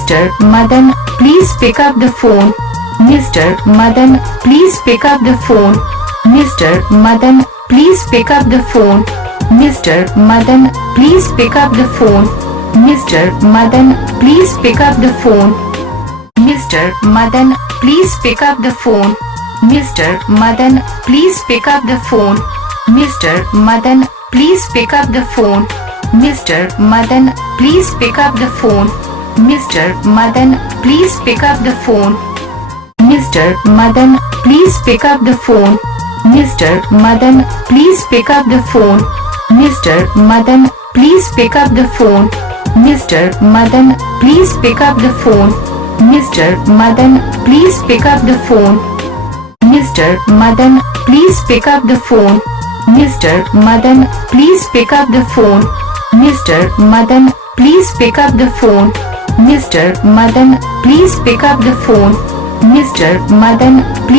Mr. Madan, please pick up the phone. Mr. Madan, please pick up the phone. Mr. Madan, please pick up the phone. Mr. Madan, please pick up the phone. Mr. Madan, please pick up the phone. Mr. Madan, please pick up the phone. Mr. Madan, please pick up the phone. Mr. Madan, please pick up the phone. Mr. Madan, please pick up the phone. Mr. Madan, please pick up the phone. Mr. Madan, please pick up the phone. Mr. Madan, please pick up the phone. Mr. Madan, please pick up the phone. Mr. Madan, please pick up the phone. Mr. Madan, please pick up the phone. Mr. Madan, please pick up the phone. Mr. Madan, please pick up the phone. Mr. Madan, please pick up the phone. Mr. Madan, please pick up the phone. Mr. Madan, please